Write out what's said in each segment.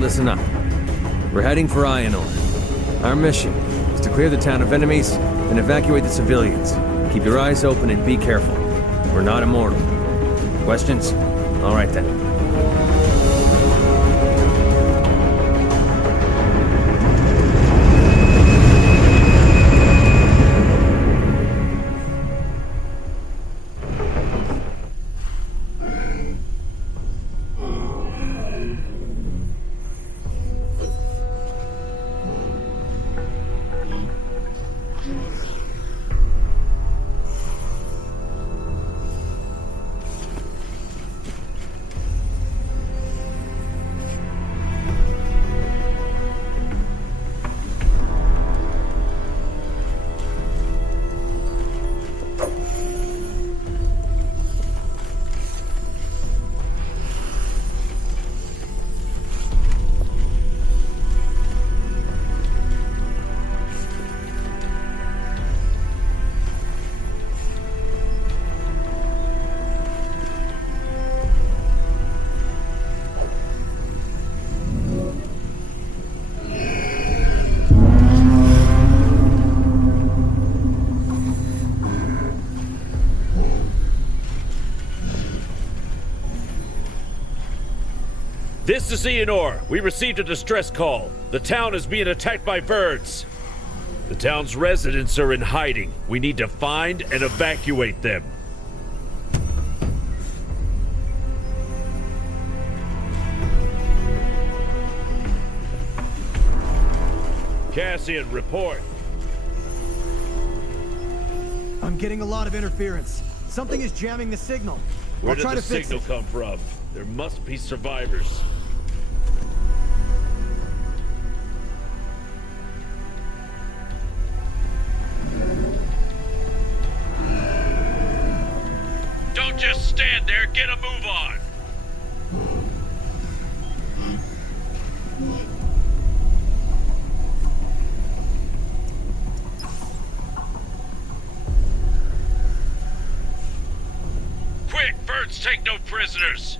Listen up. We're heading for Aelinar. Our mission is to clear the town of enemies and evacuate the civilians. Keep your eyes open and be careful. We're not immortal. Questions? All right then. This is Aelinar. We received a distress call. The town is being attacked by birds. The town's residents are in hiding. We need to find and evacuate them. Cassian, report. I'm getting a lot of interference. Something is jamming the signal. Where I'll did try the to fix signal it. come from? There must be survivors. Don't just stand there, get a move on! Quick, birds take no prisoners!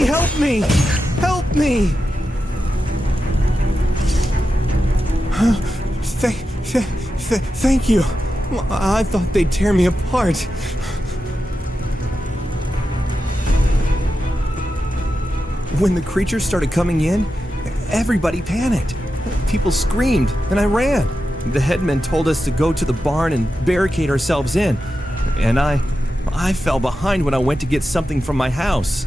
Somebody help me! Help me! Thank you. I thought they'd tear me apart. When the creatures started coming in, everybody panicked. People screamed, and I ran. The headmen told us to go to the barn and barricade ourselves in. And I fell behind when I went to get something from my house.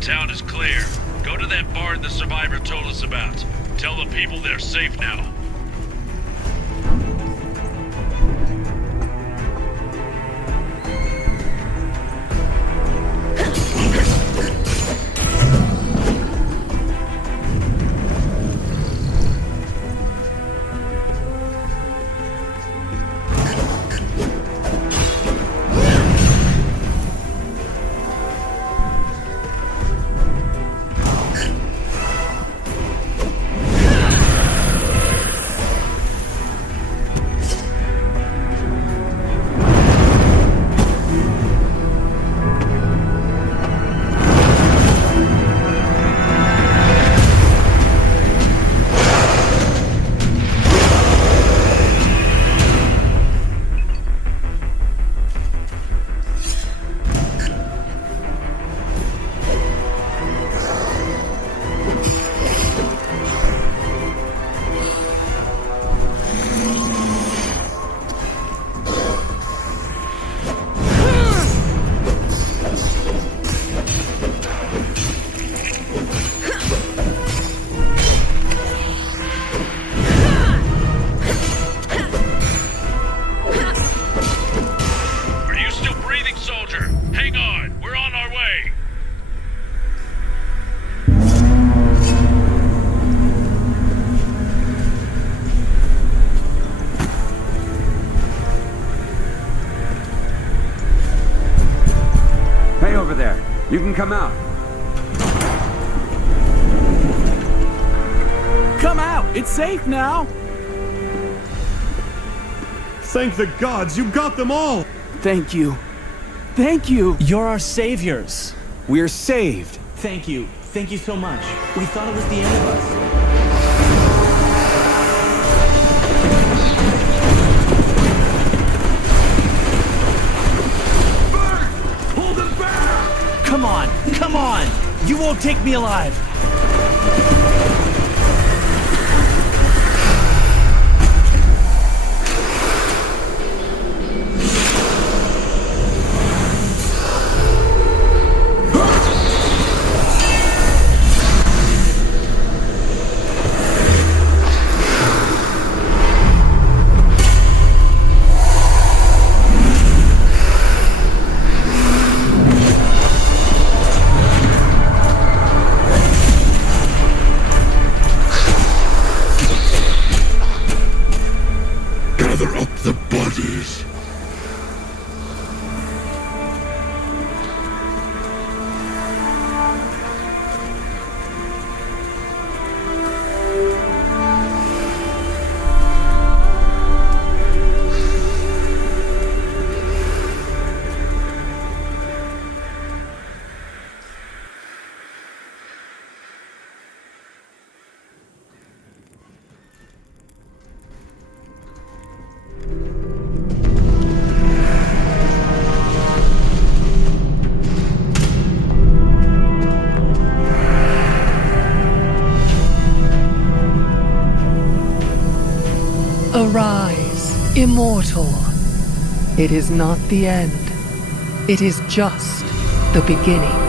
Town is clear. Go to that barn the survivor told us about. Tell the people they're safe now. You can come out. Come out! It's safe now! Thank the gods, you got them all! Thank you. Thank you! You're our saviors. We're saved. Thank you. Thank you so much. We thought it was the end of us. Come on! Come on! You won't take me alive! Arise, immortal. It is not the end. It is just the beginning.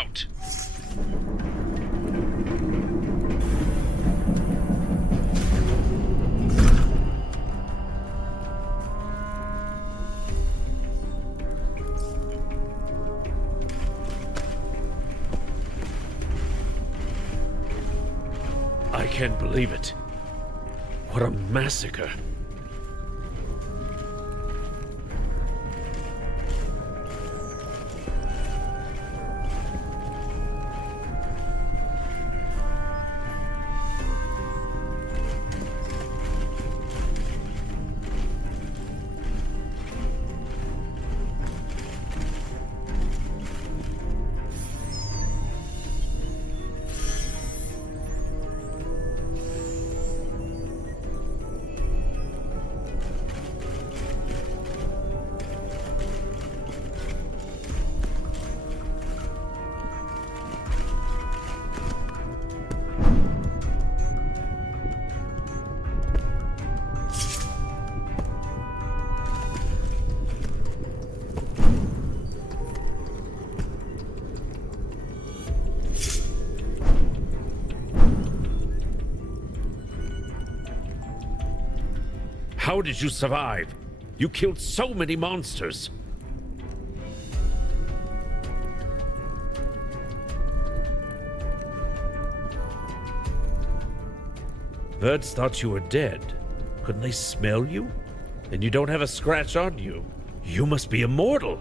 out! I can't believe it. What a massacre. How did you survive? You killed so many monsters. Birds thought you were dead. Couldn't they smell you? And you don't have a scratch on you. You must be immortal.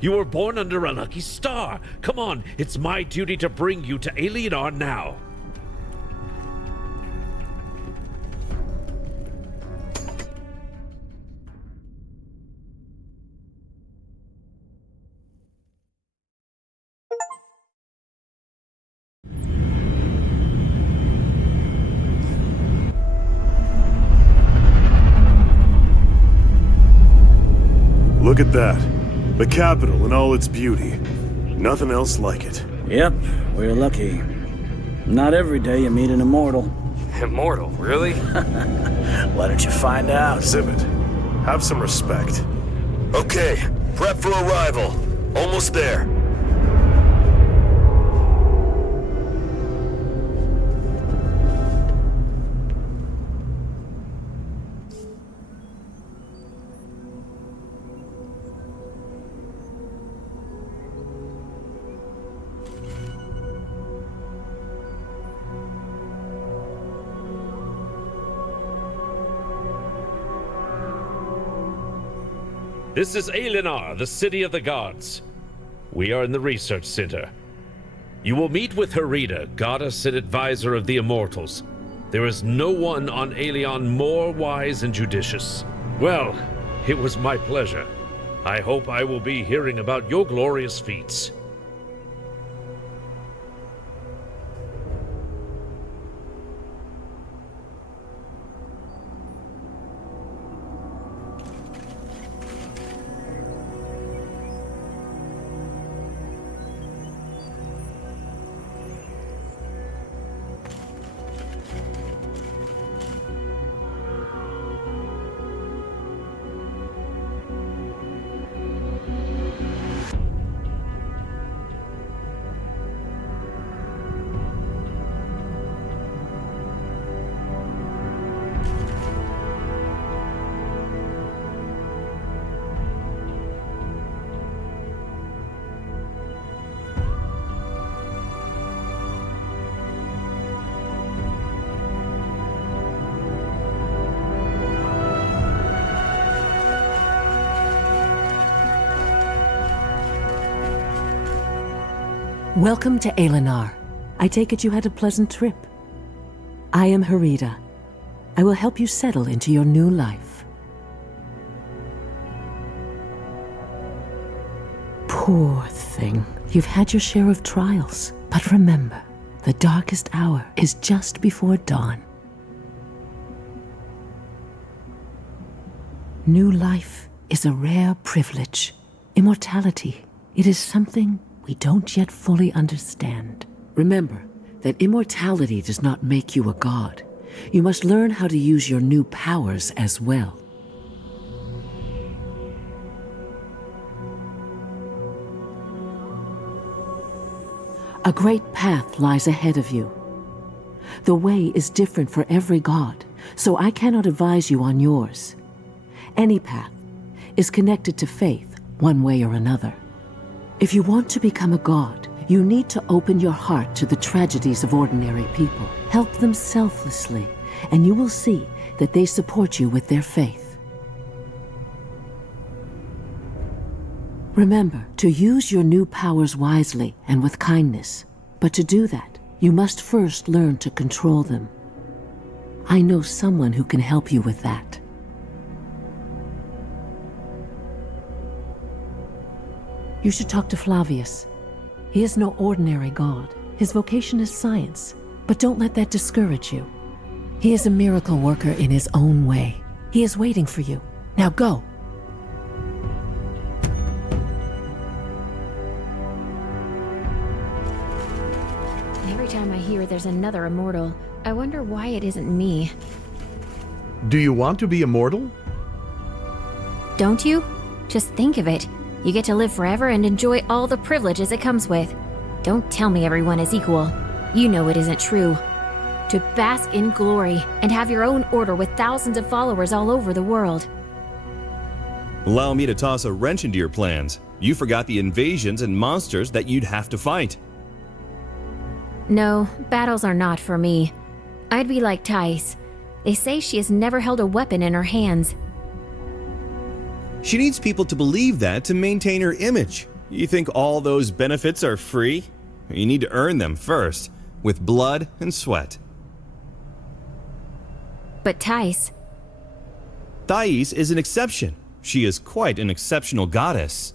You were born under a lucky star. Come on, it's my duty to bring you to Aelinar now. Look at that. The capital in all its beauty. Nothing else like it. Yep, we're lucky. Not every day you meet an immortal. Immortal, really? Why don't you find out? Exhibit. Have some respect. Okay, prep for arrival. Almost there. This is Aelinar, the city of the gods. We are in the research center. You will meet with Herida, goddess and advisor of the immortals. There is no one on Aelion more wise and judicious. Well, it was my pleasure. I hope I will be hearing about your glorious feats. Welcome to Aelinar. I take it you had a pleasant trip. I am Herida. I will help you settle into your new life. Poor thing. You've had your share of trials, but remember, the darkest hour is just before dawn. New life is a rare privilege. Immortality, it is something we don't yet fully understand. Remember that immortality does not make you a god. You must learn how to use your new powers as well. A great path lies ahead of you. The way is different for every god, so I cannot advise you on yours. Any path is connected to faith, one way or another. If you want to become a god, you need to open your heart to the tragedies of ordinary people. Help them selflessly, and you will see that they support you with their faith. Remember to use your new powers wisely and with kindness, but to do that, you must first learn to control them. I know someone who can help you with that. You should talk to Flavius. He is no ordinary god. His vocation is science, but don't let that discourage you. He is a miracle worker in his own way. He is waiting for you. Now go. Every time I hear there's another immortal, I wonder why it isn't me. Do you want to be immortal? Don't you? Just think of it. You get to live forever and enjoy all the privileges it comes with. Don't tell me everyone is equal. You know it isn't true. To bask in glory and have your own order with thousands of followers all over the world. Allow me to toss a wrench into your plans. You forgot the invasions and monsters that you'd have to fight. No, battles are not for me. I'd be like Thais. They say she has never held a weapon in her hands. She needs people to believe that to maintain her image. You think all those benefits are free? You need to earn them first, with blood and sweat. But Thais is an exception. She is quite an exceptional goddess.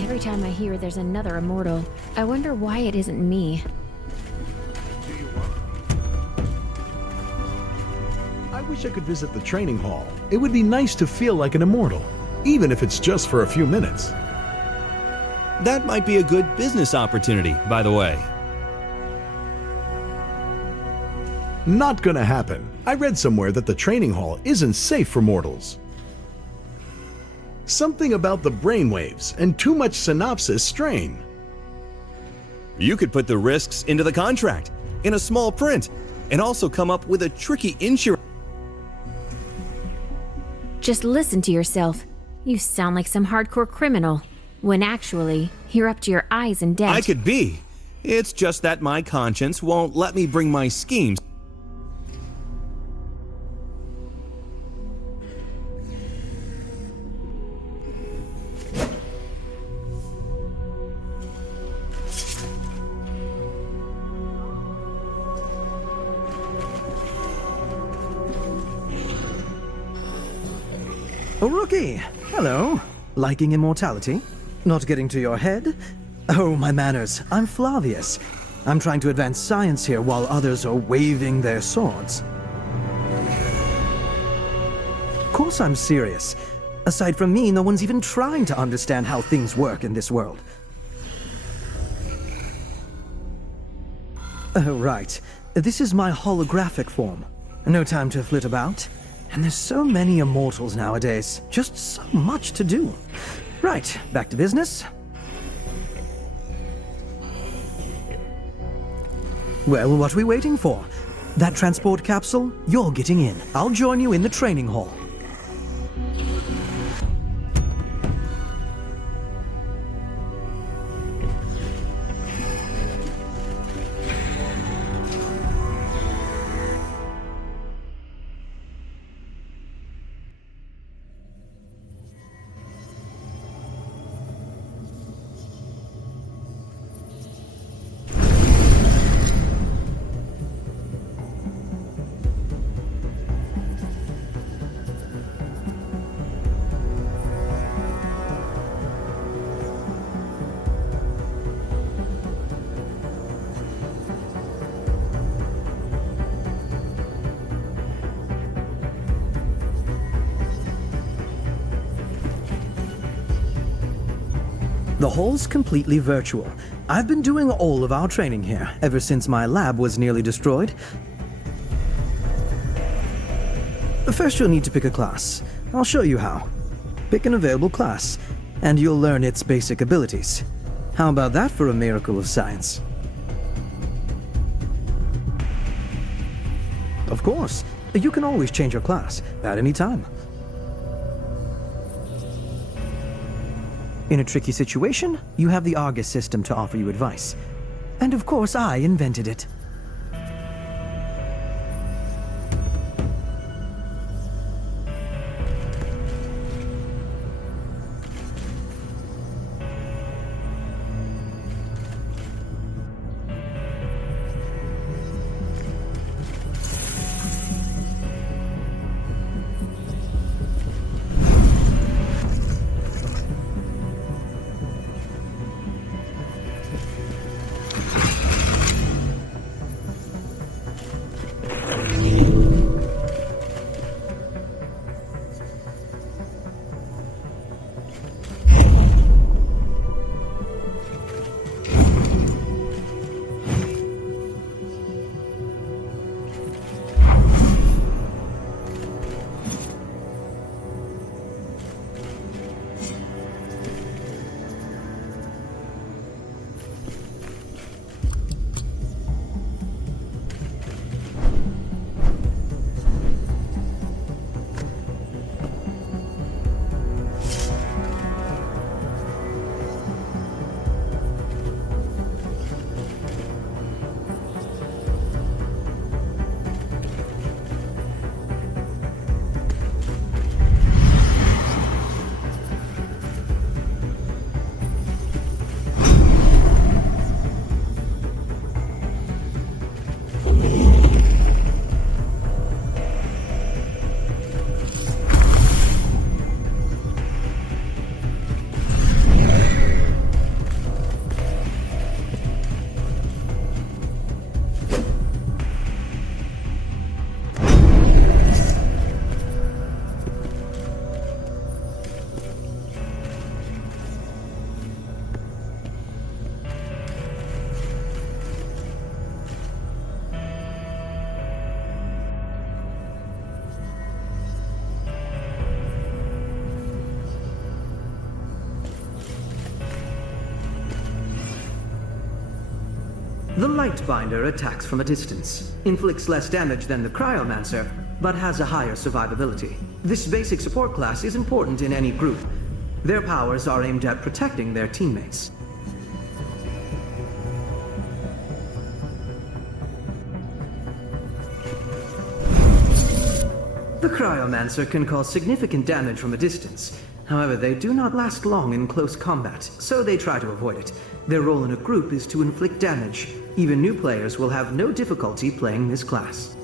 Every time I hear there's another immortal, I wonder why it isn't me. I wish I could visit the training hall. It would be nice to feel like an immortal, even if it's just for a few minutes. That might be a good business opportunity, by the way. Not gonna happen. I read somewhere that the training hall isn't safe for mortals. Something about the brainwaves and too much synopsis strain. You could put the risks into the contract, in a small print, and also come up with a tricky insurance. Just listen to yourself. You sound like some hardcore criminal, when actually, you're up to your eyes in debt. I could be. It's just that my conscience won't let me bring my schemes. Oh, rookie! Hello. Liking immortality? Not getting to your head? Oh, my manners. I'm Flavius. I'm trying to advance science here while others are waving their swords. Of course I'm serious. Aside from me, no one's even trying to understand how things work in this world. Oh, right. This is my holographic form. No time to flit about. And there's so many immortals nowadays. Just so much to do. Right, back to business. Well, what are we waiting for? That transport capsule? You're getting in. I'll join you in the training hall. The hall's completely virtual. I've been doing all of our training here, ever since my lab was nearly destroyed. First you'll need to pick a class. I'll show you how. Pick an available class, and you'll learn its basic abilities. How about that for a miracle of science? Of course, you can always change your class at any time. In a tricky situation, you have the Argus system to offer you advice. And of course, I invented it. The Lightbinder attacks from a distance, inflicts less damage than the Cryomancer, but has a higher survivability. This basic support class is important in any group. Their powers are aimed at protecting their teammates. The Cryomancer can cause significant damage from a distance. However, they do not last long in close combat, so they try to avoid it. Their role in a group is to inflict damage. Even new players will have no difficulty playing this class.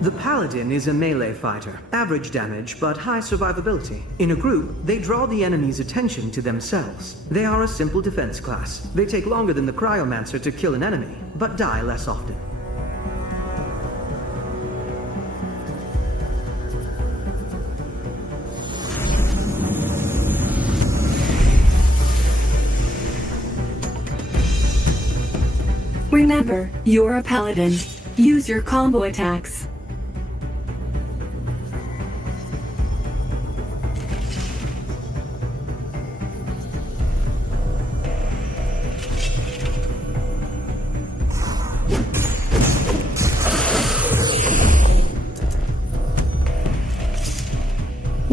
The Paladin is a melee fighter, average damage but high survivability. In a group, they draw the enemy's attention to themselves. They are a simple defense class. They take longer than the Cryomancer to kill an enemy, but die less often. Remember, you're a Paladin. Use your combo attacks.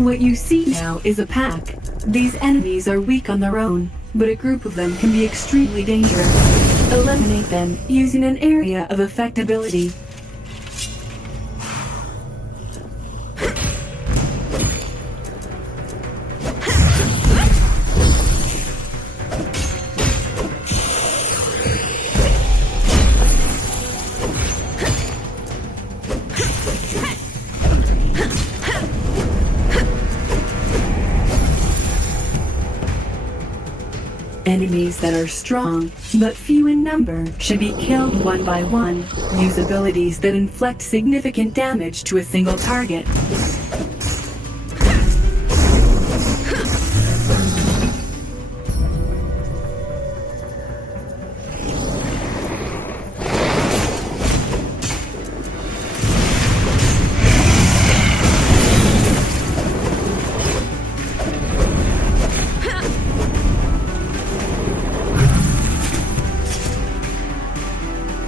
What you see now is a pack. These enemies are weak on their own, but a group of them can be extremely dangerous. Eliminate them using an area of effectability. Enemies that are strong, but few in number, should be killed one by one. Use abilities that inflict significant damage to a single target.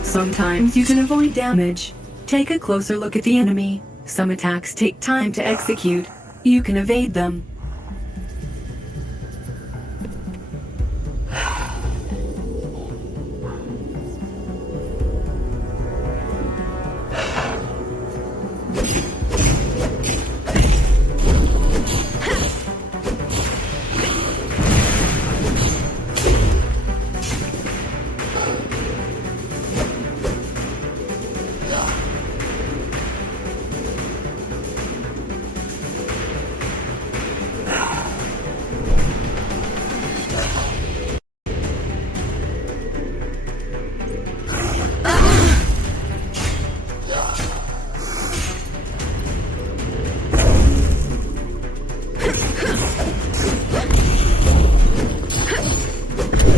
Sometimes you can avoid damage. Take a closer look at the enemy. Some attacks take time to execute. You can evade them.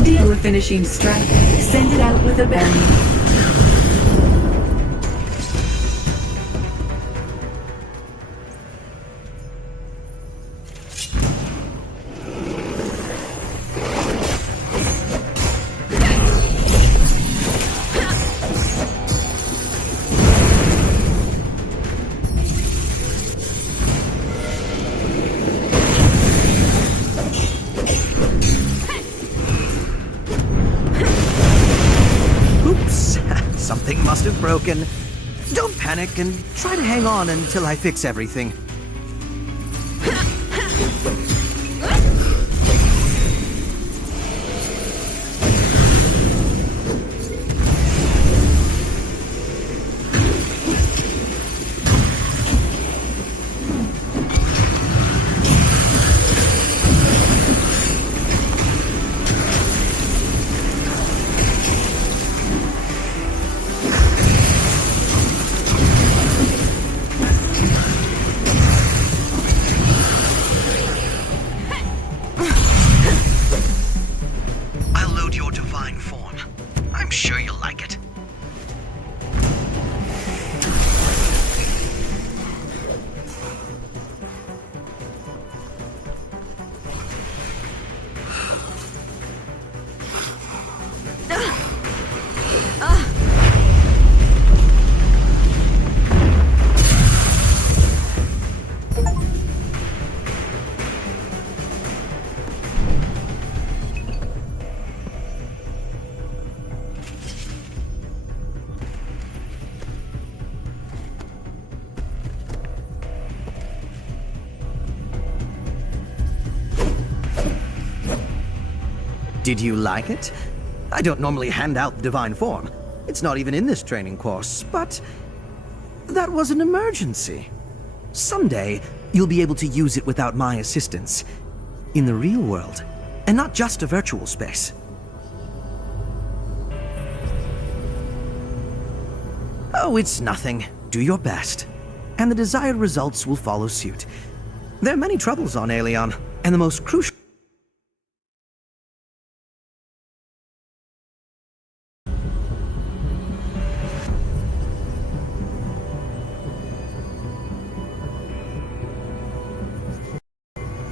Deal a finishing strike. Send it out with a bang. Something must have broken. Don't panic and try to hang on until I fix everything. Did you like it? I don't normally hand out the divine form. It's not even in this training course, but that was an emergency. Someday, you'll be able to use it without my assistance. In the real world, and not just a virtual space. Oh, it's nothing. Do your best. And the desired results will follow suit. There are many troubles on Aelion, and the most crucial...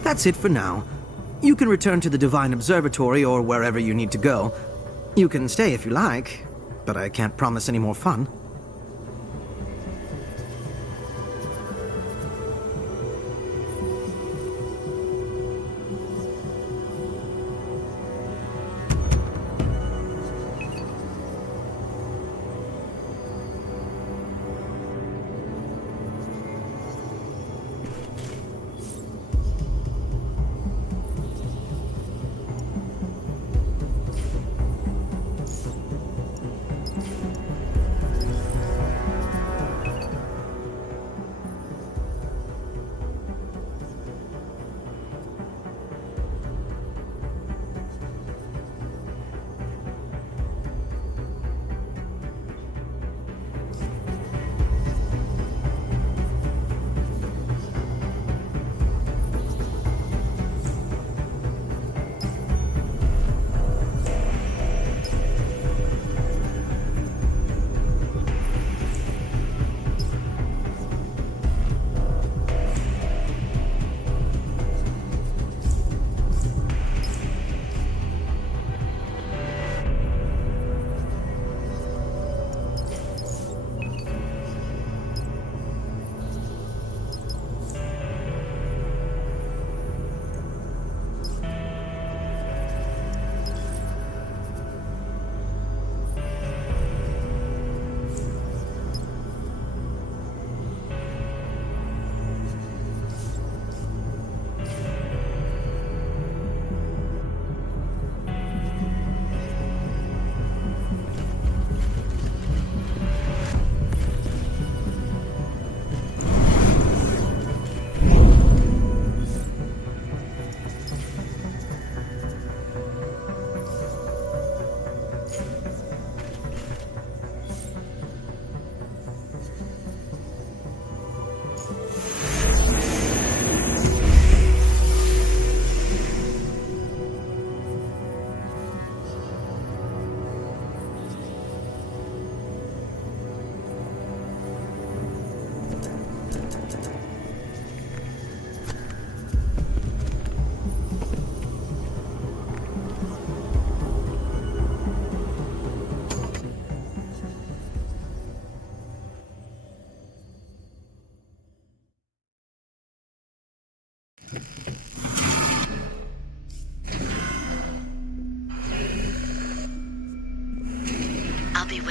That's it for now. You can return to the Divine Observatory or wherever you need to go. You can stay if you like, but I can't promise any more fun.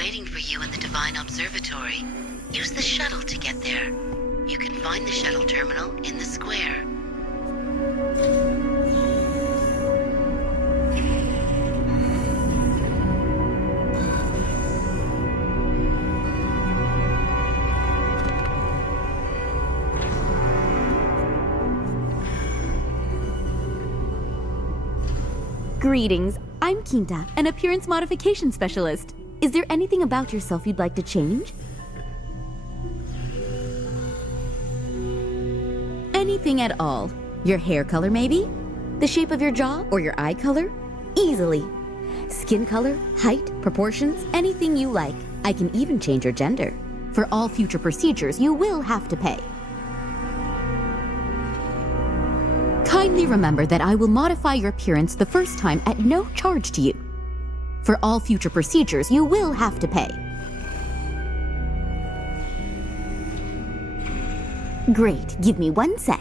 waiting for you in the Divine Observatory. Use the shuttle to get there. You can find the shuttle terminal in the square. Greetings, I'm Quinta, an appearance modification specialist. Is there anything about yourself you'd like to change? Anything at all. Your hair color, maybe? The shape of your jaw or your eye color? Easily. Skin color, height, proportions, anything you like. I can even change your gender. For all future procedures, you will have to pay. Kindly remember that I will modify your appearance the first time at no charge to you. For all future procedures, you will have to pay. Great, give me 1 sec.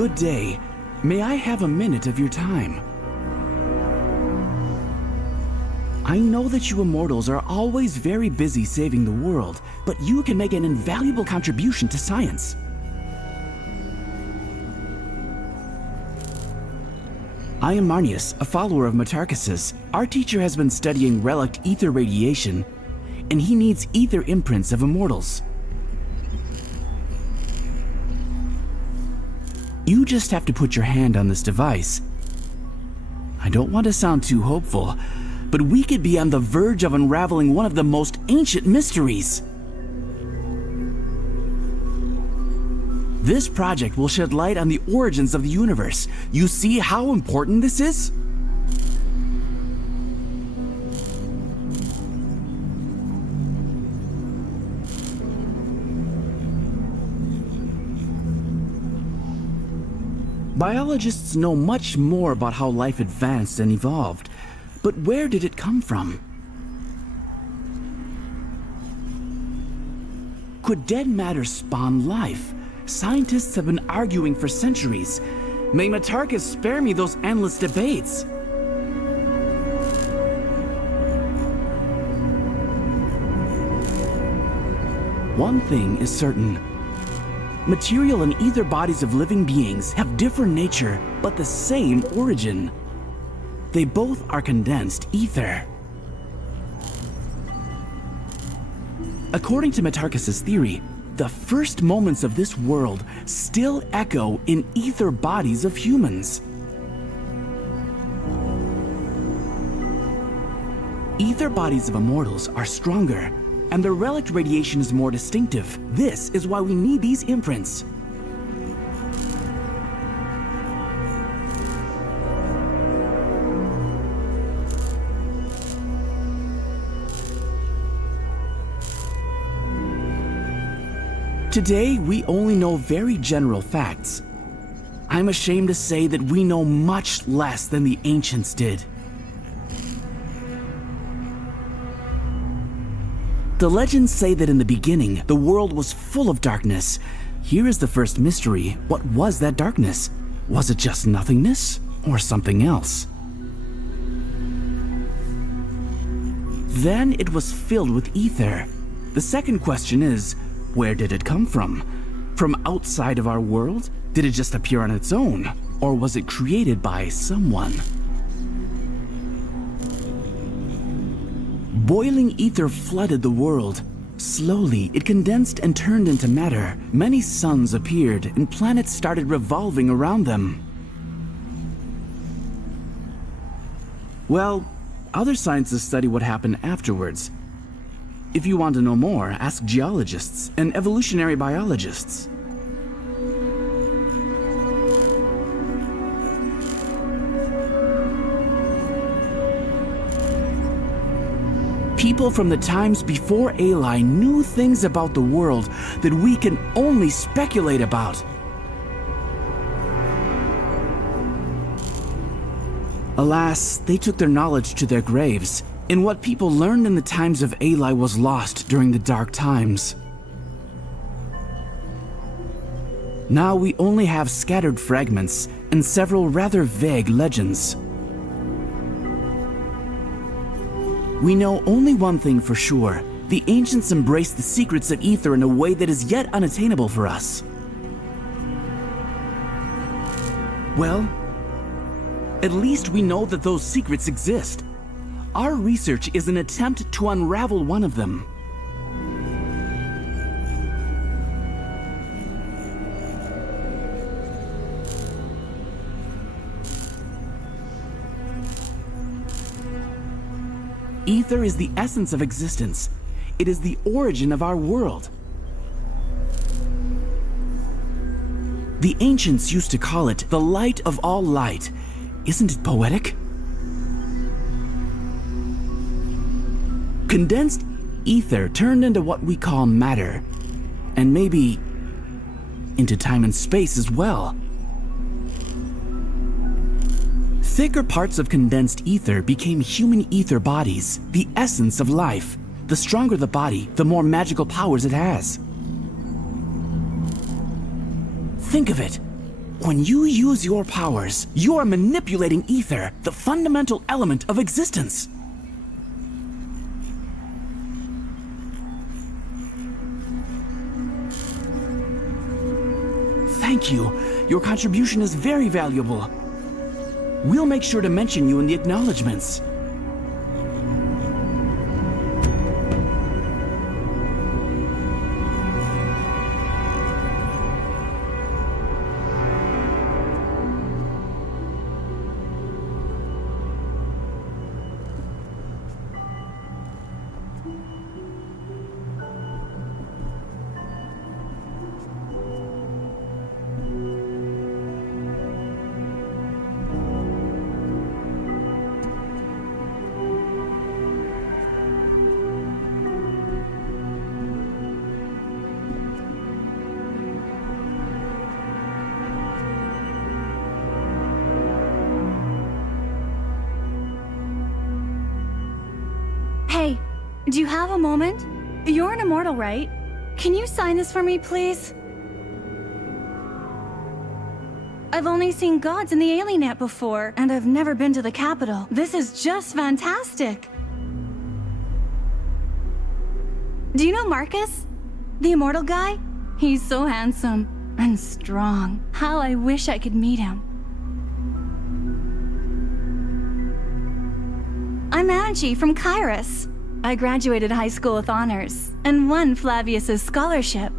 Good day. May I have a minute of your time? I know that you immortals are always very busy saving the world, but you can make an invaluable contribution to science. I am Marnius, a follower of Metarchus's. Our teacher has been studying relic ether radiation, and he needs ether imprints of immortals. You just have to put your hand on this device. I don't want to sound too hopeful, but we could be on the verge of unraveling one of the most ancient mysteries. This project will shed light on the origins of the universe. You see how important this is? Biologists know much more about how life advanced and evolved, but where did it come from? Could dead matter spawn life? Scientists have been arguing for centuries. May Metarchus spare me those endless debates. One thing is certain. Material and ether bodies of living beings have different nature, but the same origin. They both are condensed ether. According to Metarchus's theory, the first moments of this world still echo in ether bodies of humans. Ether bodies of immortals are stronger, and their relic radiation is more distinctive. This is why we need these imprints. Today, we only know very general facts. I'm ashamed to say that we know much less than the ancients did. The legends say that in the beginning, the world was full of darkness. Here is the first mystery. What was that darkness? Was it just nothingness, or something else? Then it was filled with ether. The second question is, where did it come from? From outside of our world? Did it just appear on its own? Or was it created by someone? Boiling ether flooded the world. Slowly, it condensed and turned into matter. Many suns appeared, and planets started revolving around them. Well, other sciences study what happened afterwards. If you want to know more, ask geologists and evolutionary biologists. People from the times before Aeli knew things about the world that we can only speculate about. Alas, they took their knowledge to their graves, and what people learned in the times of Aeli was lost during the dark times. Now we only have scattered fragments and several rather vague legends. We know only one thing for sure. The ancients embraced the secrets of ether in a way that is yet unattainable for us. Well, at least we know that those secrets exist. Our research is an attempt to unravel one of them. Ether is the essence of existence. It is the origin of our world. The ancients used to call it the light of all light. Isn't it poetic? Condensed ether turned into what we call matter, and maybe into time and space as well. Thicker parts of condensed ether became human ether bodies, the essence of life. The stronger the body, the more magical powers it has. Think of it. When you use your powers, you are manipulating ether, the fundamental element of existence. thank you. Your contribution is very valuable. We'll make sure to mention you in the acknowledgements. Hey, do you have a moment? You're an immortal, right? Can you sign this for me, please? I've only seen gods in the Aelinar before, and I've never been to the capital. This is just fantastic. Do you know Marcus? The immortal guy? He's so handsome and strong. How I wish I could meet him. I'm Angie from Kairos. I graduated high school with honors and won Flavius's scholarship.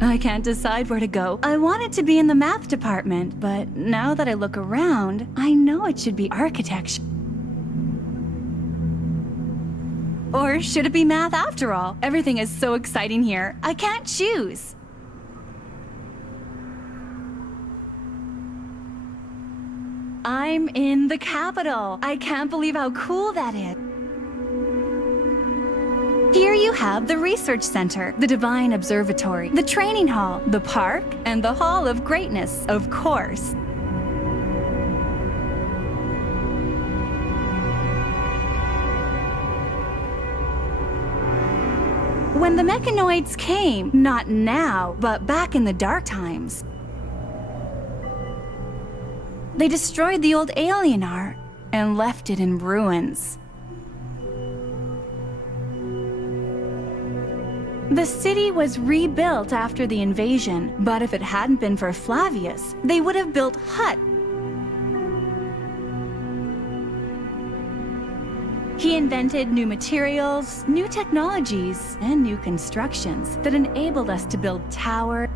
I can't decide where to go. I wanted to be in the math department, but now that I look around, I know it should be architecture. Or should it be math after all? Everything is so exciting here. I can't choose. I'm in the capital. I can't believe how cool that is. Here you have the research center, the divine observatory, the training hall, the park, and the hall of greatness, of course. When the mechanoids came, not now, but back in the dark times, they destroyed the old Aelinar and left it in ruins. The city was rebuilt after the invasion, but if it hadn't been for Flavius, they would have built Hut. He invented new materials, new technologies, and new constructions that enabled us to build towers.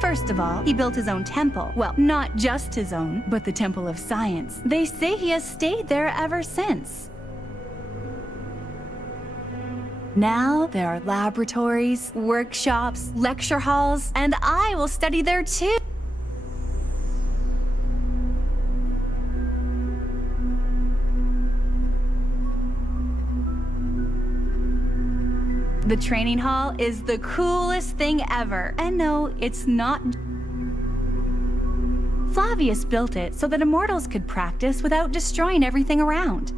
First of all, he built his own temple. Well, not just his own, but the Temple of Science. They say he has stayed there ever since. Now there are laboratories, workshops, lecture halls, and I will study there too. The training hall is the coolest thing ever. And no, it's not. Flavius built it so that immortals could practice without destroying everything around.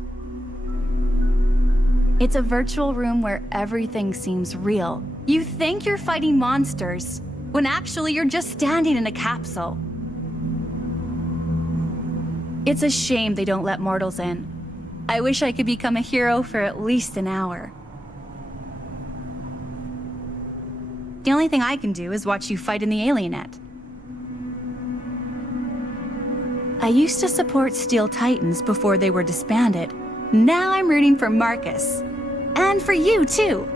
It's a virtual room where everything seems real. You think you're fighting monsters, when actually you're just standing in a capsule. It's a shame they don't let mortals in. I wish I could become a hero for at least an hour. The only thing I can do is watch you fight in the Aelinar. I used to support Steel Titans before they were disbanded. Now I'm rooting for Marcus. And for you, too.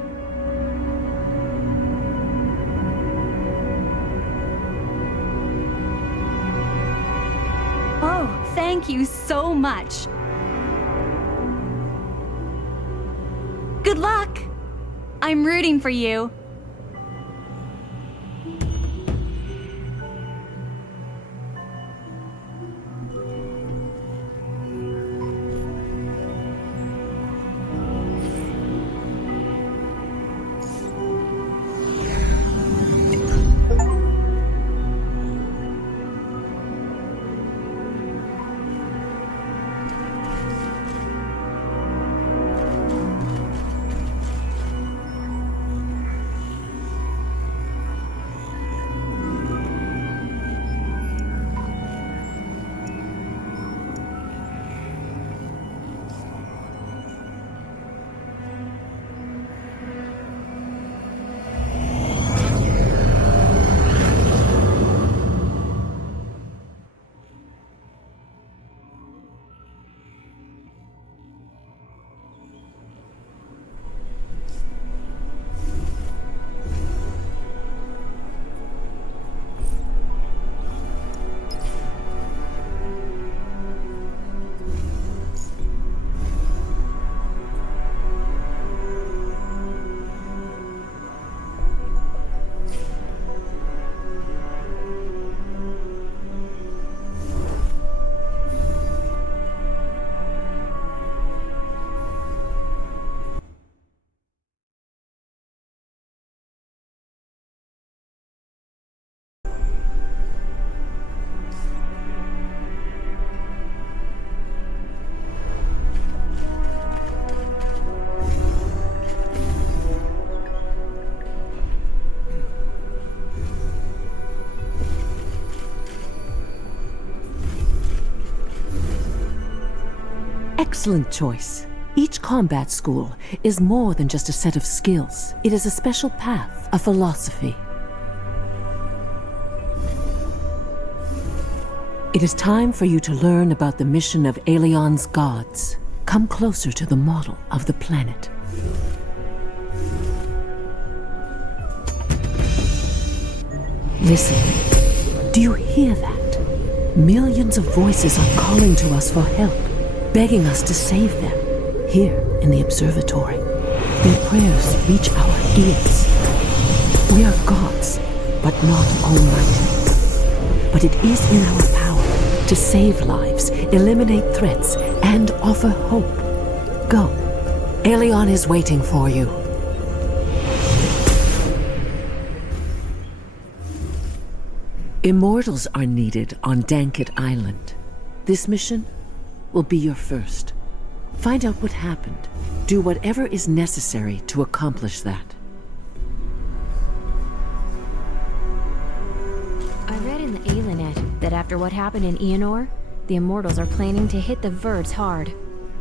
Oh, thank you so much. Good luck. I'm rooting for you. Excellent choice. Each combat school is more than just a set of skills. It is a special path, a philosophy. It is time for you to learn about the mission of Aelion's gods. Come closer to the model of the planet. Listen. Do you hear that? Millions of voices are calling to us for help, begging us to save them. Here in the observatory, their prayers reach our ears. We are gods, but not almighty. But it is in our power to save lives, eliminate threats, and offer hope. Go. Aelion is waiting for you. Immortals are needed on Danket Island. This mission will be your first. Find out what happened. Do whatever is necessary to accomplish that. I read in the Aelinet that after what happened in Aelinar, the Immortals are planning to hit the Verds hard.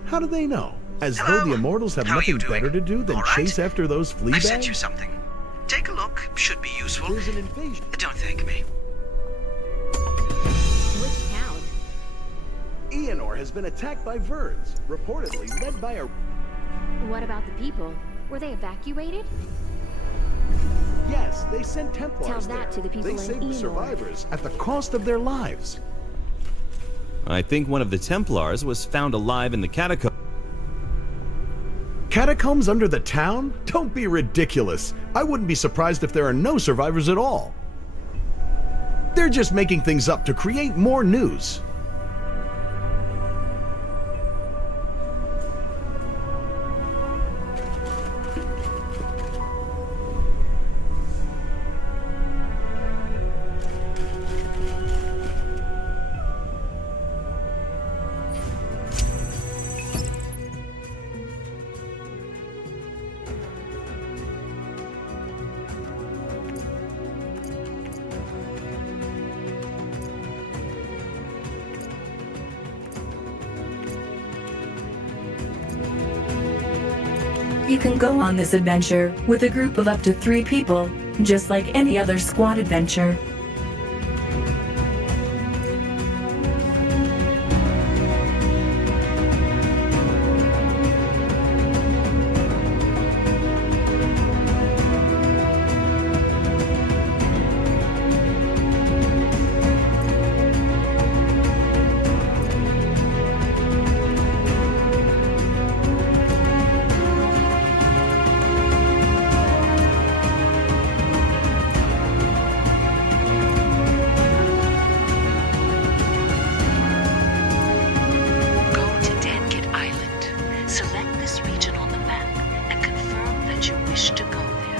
How do they know? As though the Immortals have nothing better to do than chase after those flea I bags? sent you something. Take a look. Should be useful. There's an invasion. Don't thank me. Which town? Aelinar has been attacked by Verds, reportedly led by a... What about the people? Were they evacuated? Yes, they sent Templars Tell there. that to the people They in saved the Aelinar. survivors at the cost of their lives. I think one of the Templars was found alive in the catacombs. Catacombs under the town? Don't be ridiculous. I wouldn't be surprised if there are no survivors at all. They're just making things up to create more news. You can go on this adventure with a group of up to 3 people, just like any other squad adventure. Go to Danket Island. Select this region on the map and confirm that you wish to go there.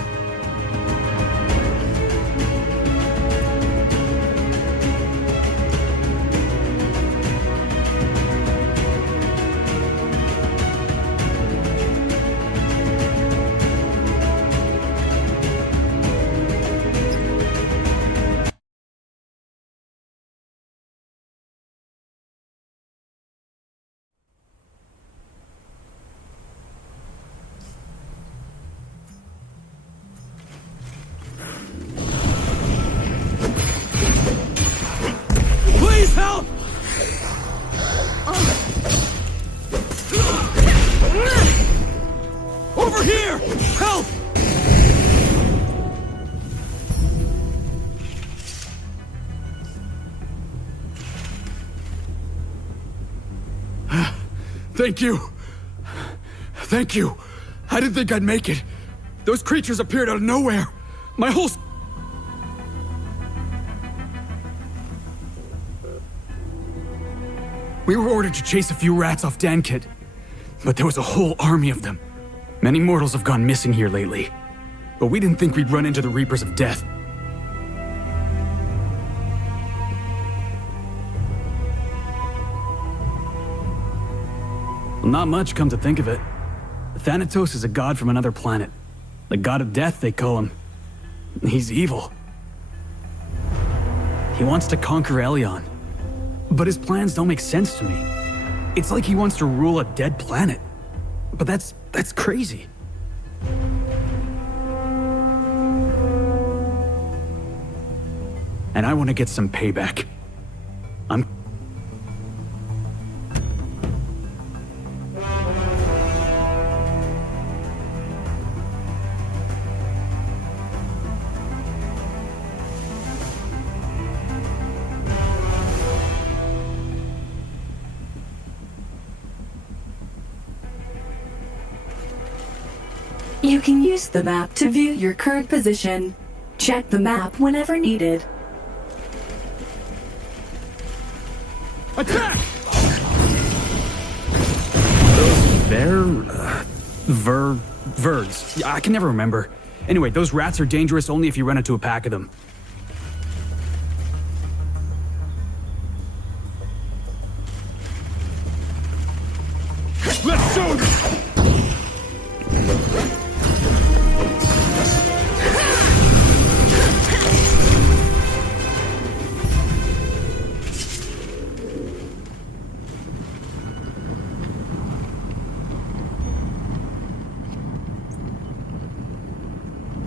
Please help! Over here! Help! Thank you. Thank you. I didn't think I'd make it. Those creatures appeared out of nowhere. My whole... We were ordered to chase a few rats off Danket, but there was a whole army of them. Many mortals have gone missing here lately, but we didn't think we'd run into the Reapers of Death. Well, not much, come to think of it. Thanatos is a god from another planet. The god of death, they call him. He's evil. He wants to conquer Aelion, but his plans don't make sense to me. It's like he wants to rule a dead planet. But that's crazy. And I want to get some payback. You can use the map to view your current position. Check the map whenever needed. Attack! Verds. I can never remember. Anyway, those rats are dangerous only if you run into a pack of them. Let's show them!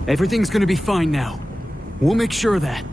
Everything's gonna be fine now. We'll make sure of that.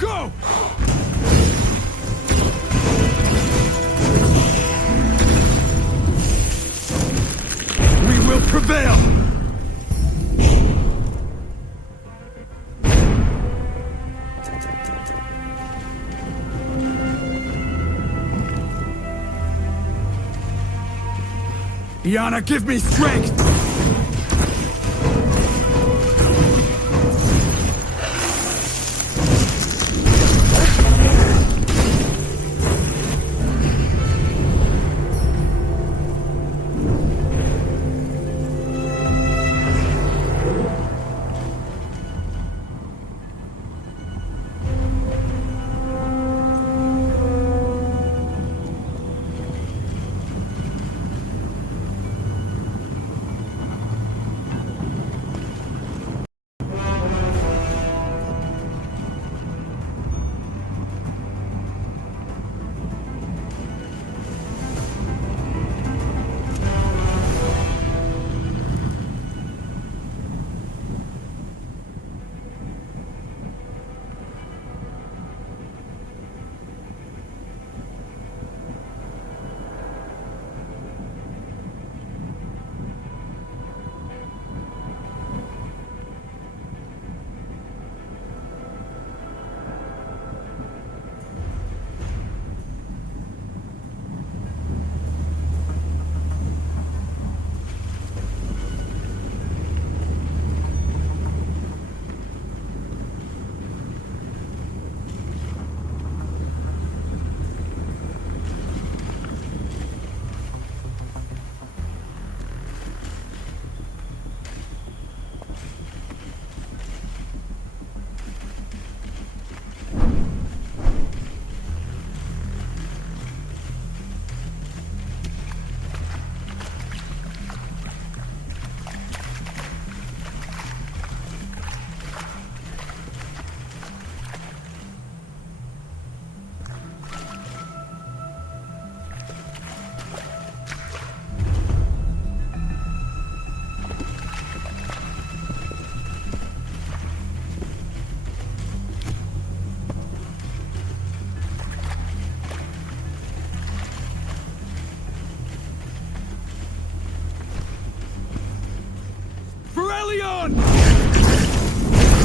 Go! We will prevail! Yana, give me strength!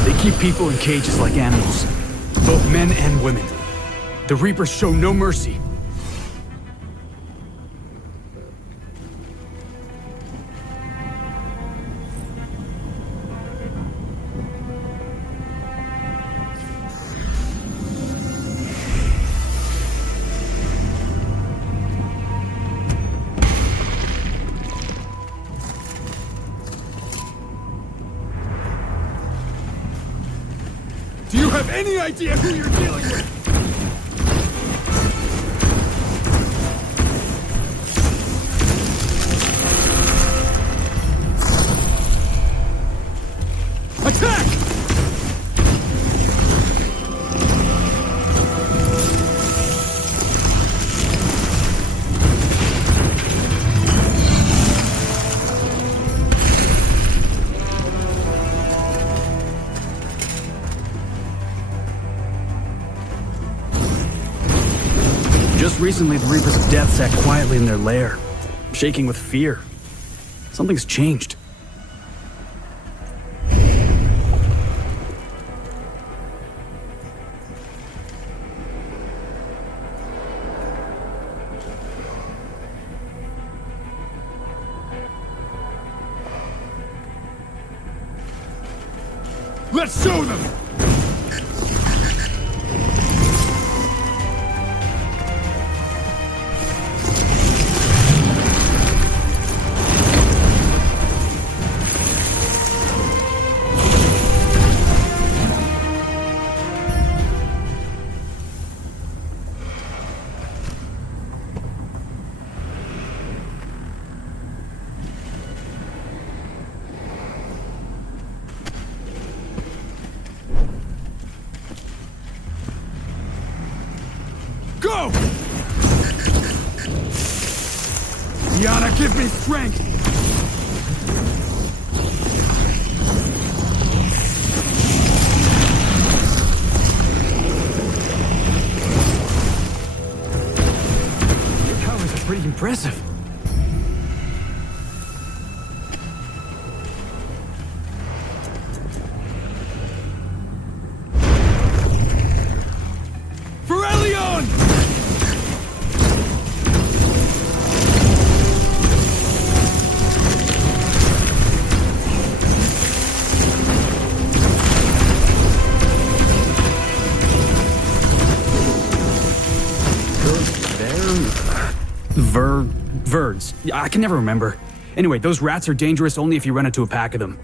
They keep people in cages like animals, both men and women. The Reapers show no mercy. have any idea who you're dealing with? Attack! Just recently, the Reapers of Death sat quietly in their lair, shaking with fear. Something's changed. Let's show them! Go! Yana, give me strength! Your powers are pretty impressive. Verds. I can never remember. Anyway, those rats are dangerous only if you run into a pack of them.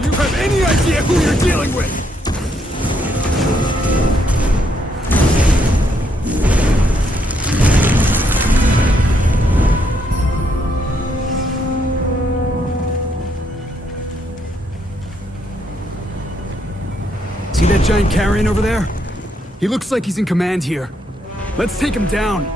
Do you have any idea who you're dealing with? See that giant carrion over there? He looks like he's in command here. Let's take him down.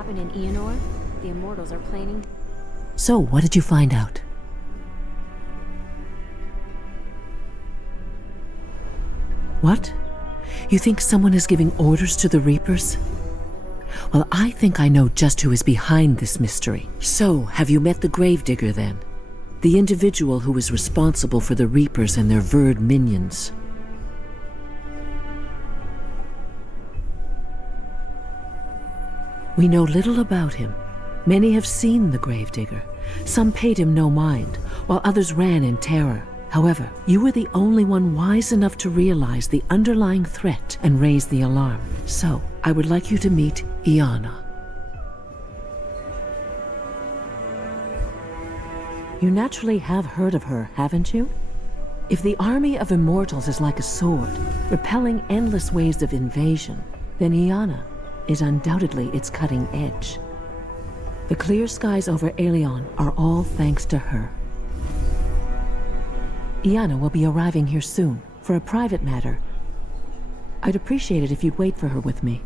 happened in Aelinar, the Immortals are planning... So, what did you find out? What? You think someone is giving orders to the Reapers? Well, I think I know just who is behind this mystery. So, have you met the Gravedigger then? The individual who is responsible for the Reapers and their Verd minions. We know little about him. Many have seen the Gravedigger. Some paid him no mind, while others ran in terror. However, you were the only one wise enough to realize the underlying threat and raise the alarm. So, I would like you to meet Iana. You naturally have heard of her, haven't you? If the army of Immortals is like a sword, repelling endless waves of invasion, then Iana is undoubtedly its cutting edge. The clear skies over Aelion are all thanks to her. Iana will be arriving here soon, for a private matter. I'd appreciate it if you'd wait for her with me.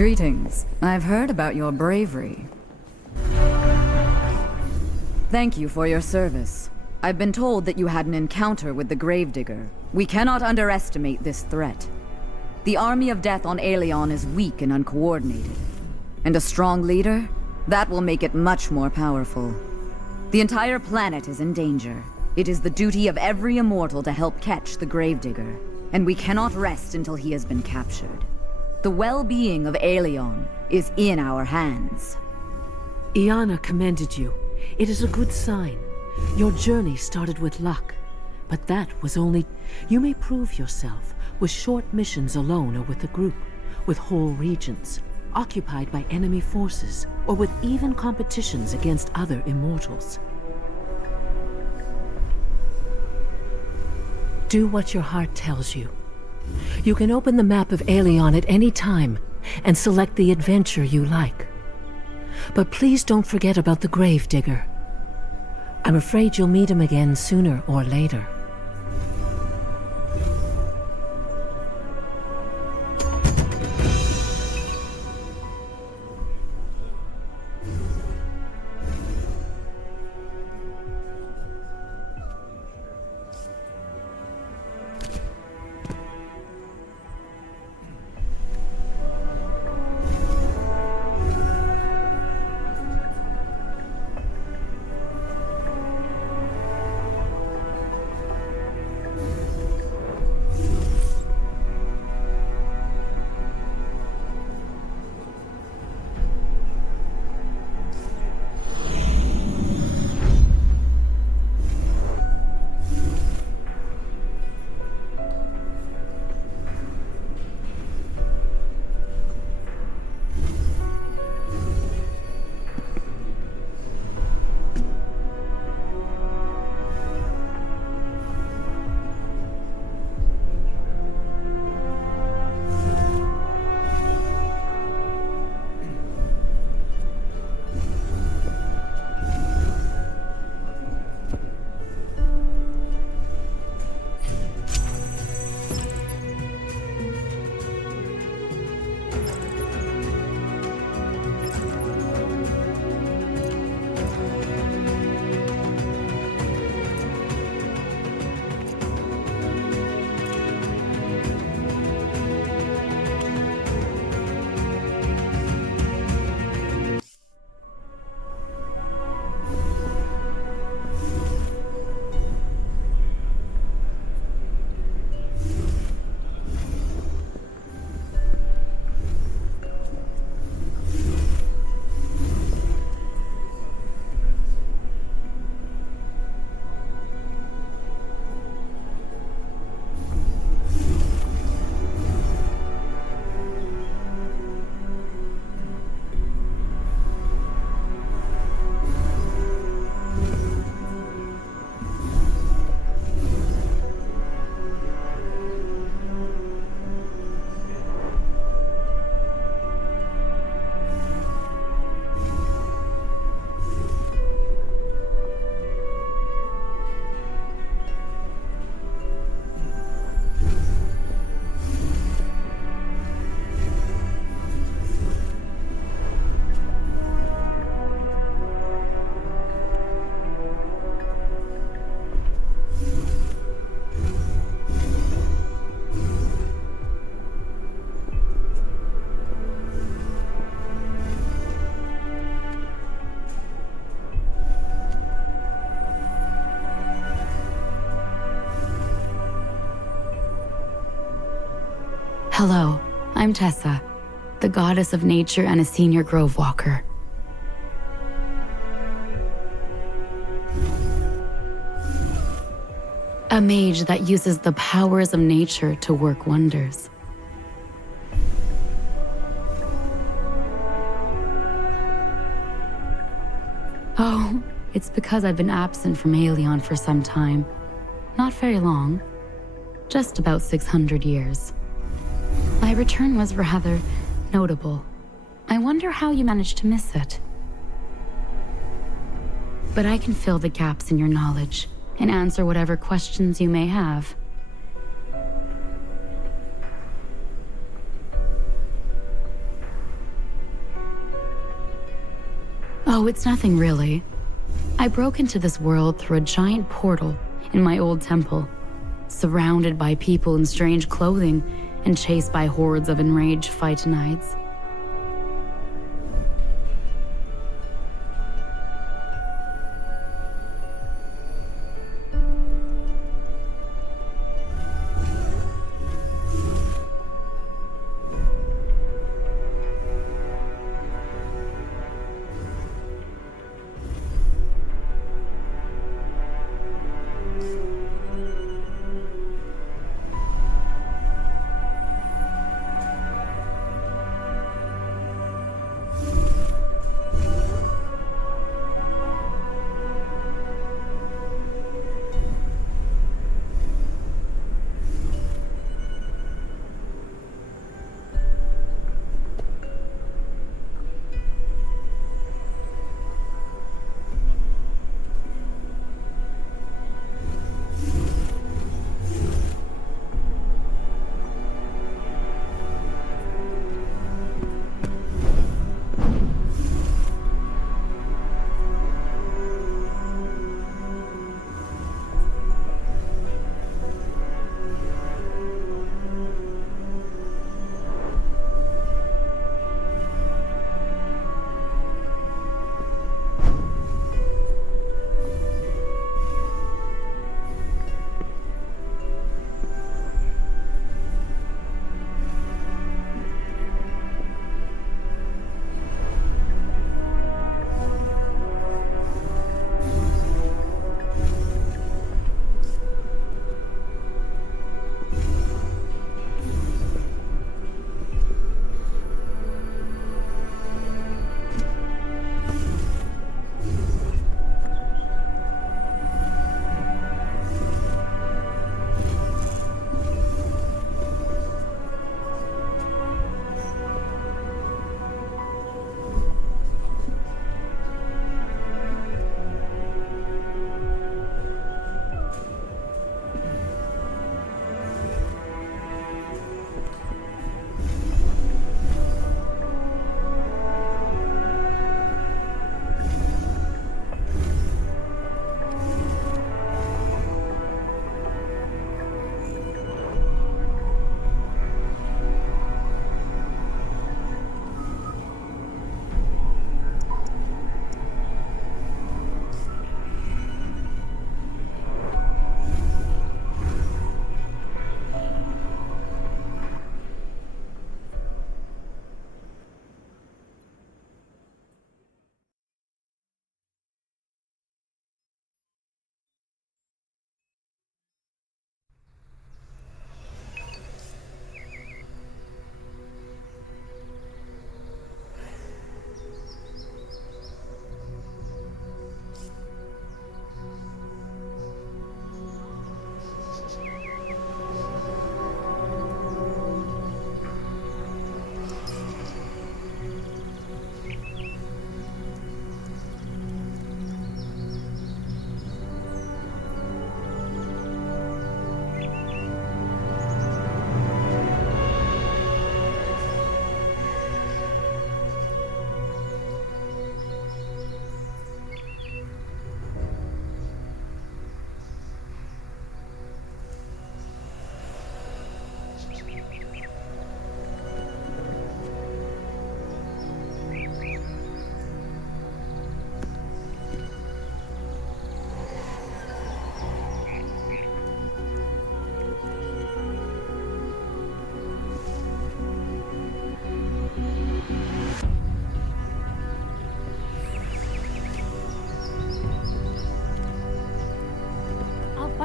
Greetings. I've heard about your bravery. Thank you for your service. I've been told that you had an encounter with the Gravedigger. We cannot underestimate this threat. The army of death on Aelion is weak and uncoordinated. And a strong leader? That will make it much more powerful. The entire planet is in danger. It is the duty of every immortal to help catch the Gravedigger. And we cannot rest until he has been captured. The well-being of Aelion is in our hands. Iana commended you. It is a good sign. Your journey started with luck. But that was only... You may prove yourself with short missions alone or with a group, with whole regions, occupied by enemy forces, or with even competitions against other immortals. Do what your heart tells you. You can open the map of Aelion at any time and select the adventure you like. But please don't forget about the Gravedigger. I'm afraid you'll meet him again sooner or later. Hello, I'm Tessa, the goddess of nature and a senior grove walker. A mage that uses the powers of nature to work wonders. Oh, it's because I've been absent from Aelion for some time. Not very long. Just about 600 years. My return was rather notable. I wonder how you managed to miss it. But I can fill the gaps in your knowledge and answer whatever questions you may have. Oh, it's nothing really. I broke into this world through a giant portal in my old temple, surrounded by people in strange clothing and chased by hordes of enraged Phytonides.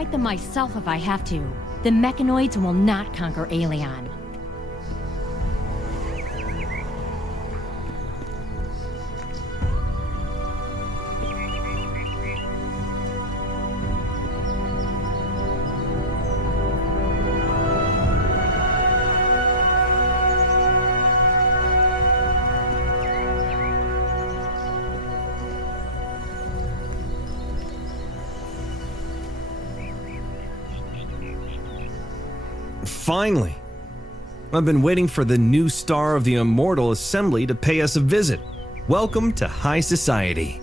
fight them myself if I have to. The mechanoids will not conquer Aelion. Finally! I've been waiting for the new star of the Immortal Assembly to pay us a visit. Welcome to High Society.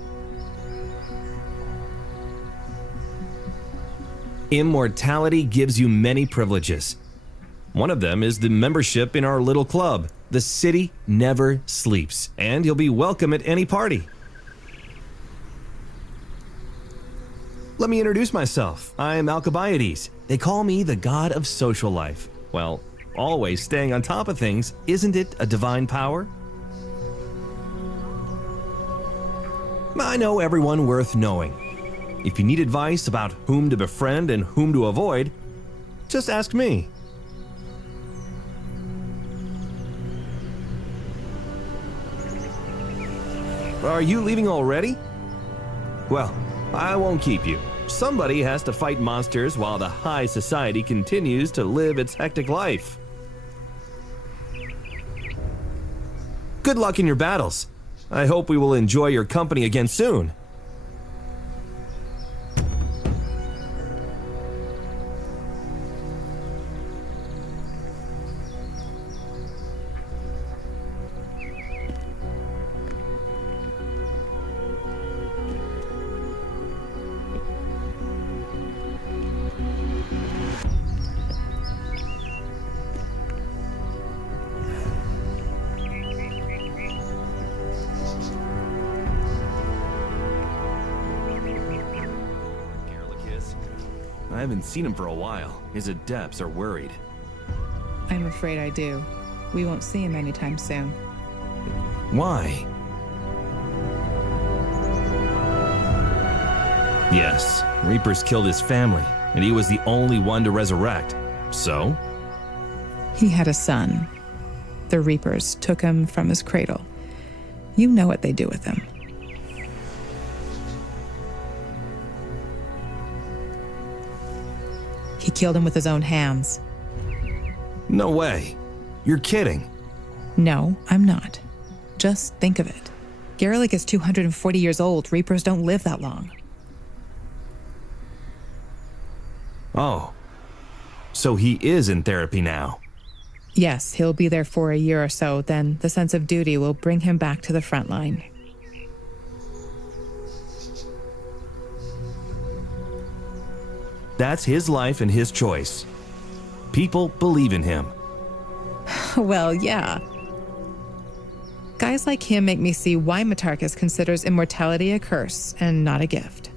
Immortality gives you many privileges. One of them is the membership in our little club. The city never sleeps, and you'll be welcome at any party. Let me introduce myself. I'm Alcibiades. They call me the god of social life. Well, always staying on top of things, isn't it a divine power? I know everyone worth knowing. If you need advice about whom to befriend and whom to avoid, just ask me. Are you leaving already? Well, I won't keep you. Somebody has to fight monsters while the High Society continues to live its hectic life. Good luck in your battles. I hope we will enjoy your company again soon. I haven't seen him for a while. His adepts are worried. I'm afraid I do. We won't see him anytime soon. Why? Yes, Reapers killed his family, and he was the only one to resurrect. So? He had a son. The Reapers took him from his cradle. You know what they do with him. He killed him with his own hands. No way. You're kidding. No, I'm not. Just think of it. Garelic is 240 years old. Reapers don't live that long. Oh. So he is in therapy now. Yes, he'll be there for a year or so, then the sense of duty will bring him back to the front line. That's his life and his choice. People believe in him. Well, yeah. Guys like him make me see why Matarchus considers immortality a curse and not a gift.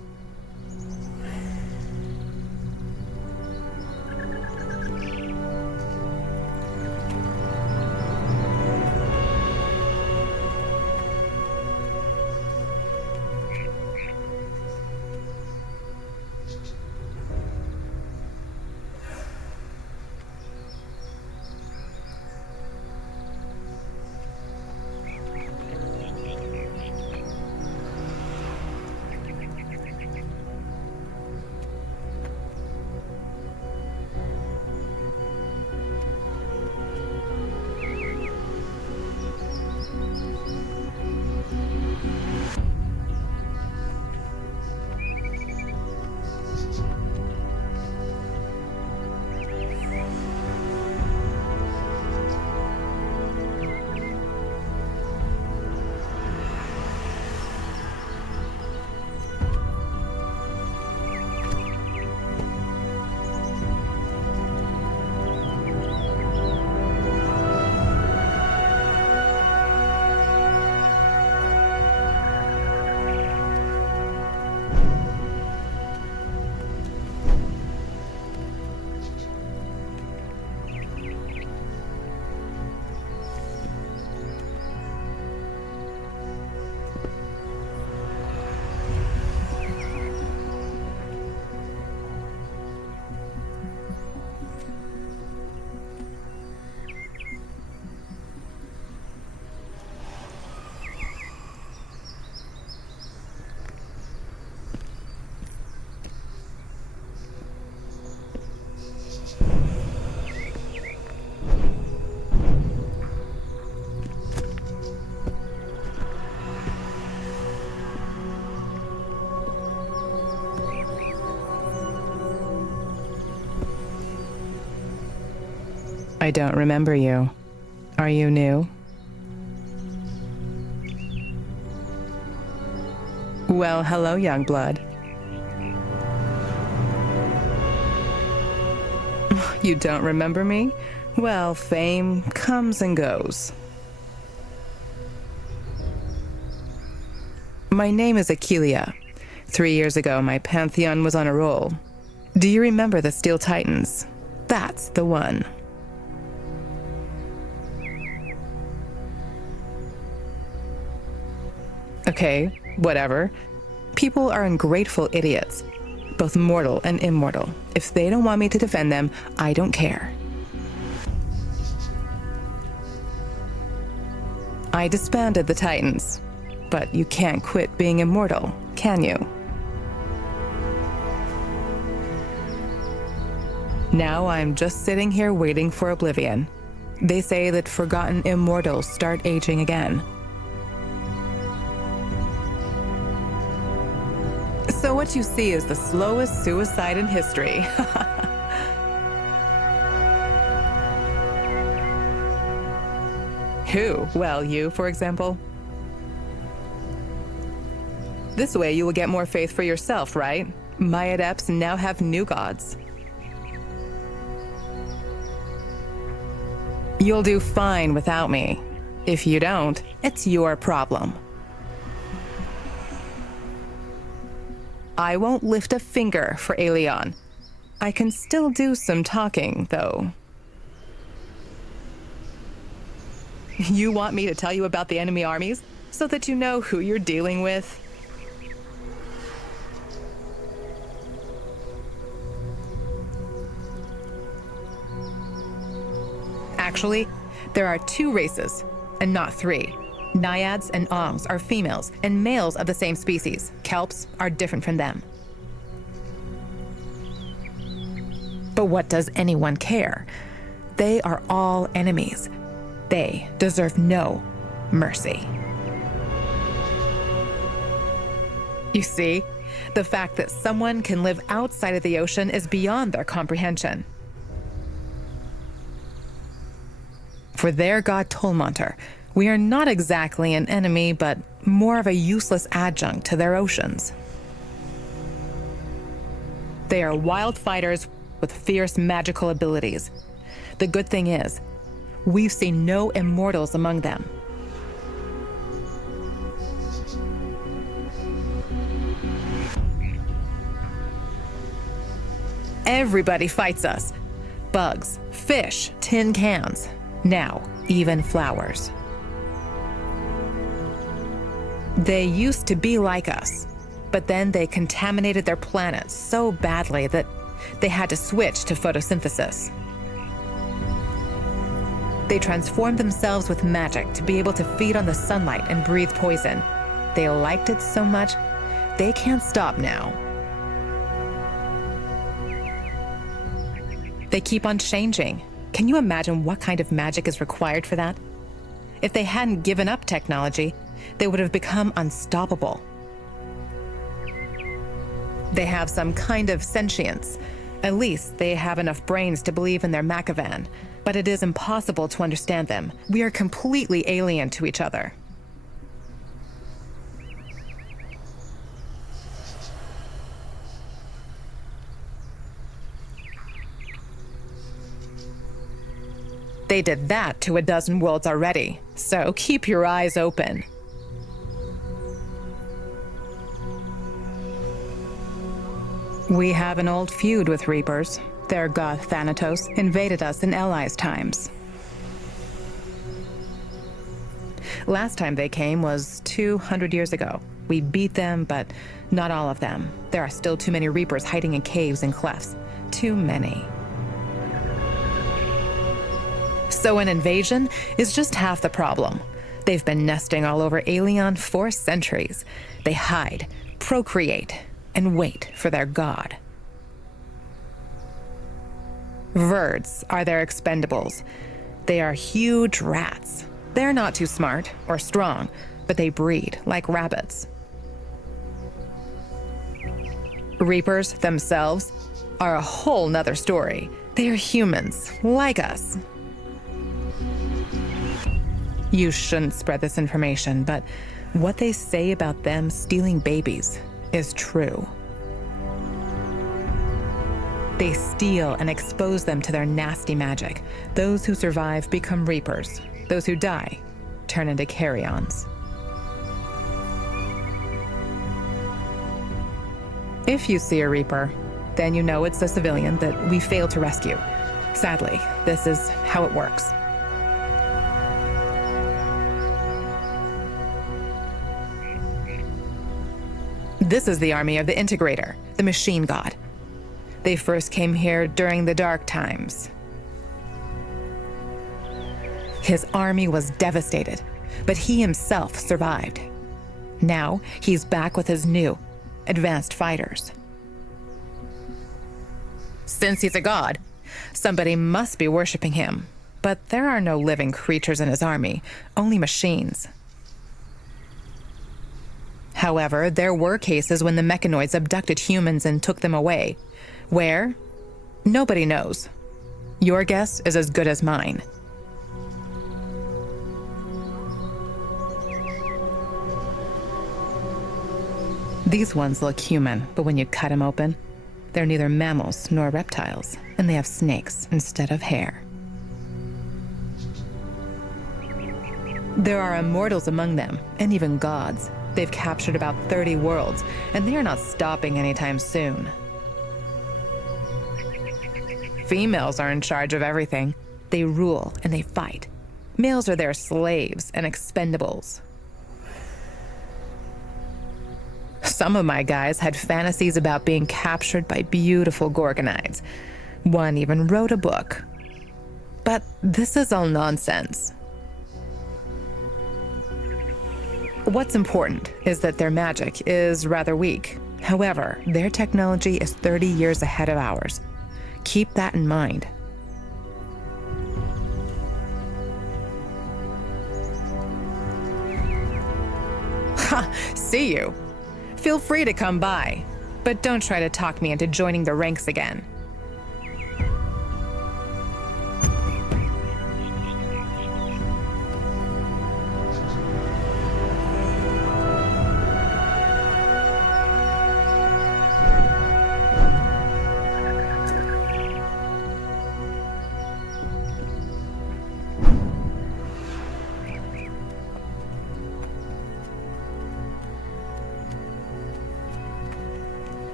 I don't remember you. Are you new? Well, hello, young blood. You don't remember me? Well, fame comes and goes. My name is Aquilia. 3 years ago, my pantheon was on a roll. Do you remember the Steel Titans? That's the one. Okay, whatever. People are ungrateful idiots, both mortal and immortal. If they don't want me to defend them, I don't care. I disbanded the Titans, but you can't quit being immortal, can you? Now I'm just sitting here waiting for oblivion. They say that forgotten immortals start aging again. So what you see is the slowest suicide in history. Who? Well, you, for example. This way you will get more faith for yourself, right? My adepts now have new gods. You'll do fine without me. If you don't, it's your problem. I won't lift a finger for Aelion. I can still do some talking, though. You want me to tell you about the enemy armies, so that you know who you're dealing with? Actually, there are 2 races, and not 3. Naiads and Ongs are females and males of the same species. Kelps are different from them. But what does anyone care? They are all enemies. They deserve no mercy. You see, the fact that someone can live outside of the ocean is beyond their comprehension. For their god Tolmonter, we are not exactly an enemy, but more of a useless adjunct to their oceans. They are wild fighters with fierce magical abilities. The good thing is, we've seen no immortals among them. Everybody fights us. Bugs, fish, tin cans, now even flowers. They used to be like us, but then they contaminated their planet so badly that they had to switch to photosynthesis. They transformed themselves with magic to be able to feed on the sunlight and breathe poison. They liked it so much, they can't stop now. They keep on changing. Can you imagine what kind of magic is required for that? If they hadn't given up technology, they would have become unstoppable. They have some kind of sentience. At least they have enough brains to believe in their Machiavan, but it is impossible to understand them. We are completely alien to each other. They did that to a dozen worlds already, so keep your eyes open. We have an old feud with Reapers. Their god Thanatos invaded us in Allies times. Last time they came was 200 years ago. We beat them, but not all of them. There are still too many Reapers hiding in caves and clefts. Too many. So an invasion is just half the problem. They've been nesting all over Aelion for centuries. They hide, procreate, and wait for their god. Verds are their expendables. They are huge rats. They're not too smart or strong, but they breed like rabbits. Reapers themselves are a whole nother story. They are humans, like us, You shouldn't spread this information, but what they say about them stealing babies is true. They steal and expose them to their nasty magic. Those who survive become Reapers. Those who die turn into carry-ons. If you see a Reaper, then you know it's a civilian that we failed to rescue. Sadly, this is how it works. This is the army of the Integrator, the machine god. They first came here during the Dark Times. His army was devastated, but he himself survived. Now, he's back with his new, advanced fighters. Since he's a god, somebody must be worshipping him. But there are no living creatures in his army, only machines. However, there were cases when the mechanoids abducted humans and took them away. Where? Nobody knows. Your guess is as good as mine. These ones look human, but when you cut them open, they're neither mammals nor reptiles, and they have snakes instead of hair. There are immortals among them, and even gods. They've captured about 30 worlds, and they are not stopping anytime soon. Females are in charge of everything. They rule and they fight. Males are their slaves and expendables. Some of my guys had fantasies about being captured by beautiful Gorgonides. One even wrote a book. But this is all nonsense. What's important is that their magic is rather weak. However, their technology is 30 years ahead of ours. Keep that in mind. Ha! See you. Feel free to come by, but don't try to talk me into joining the ranks again.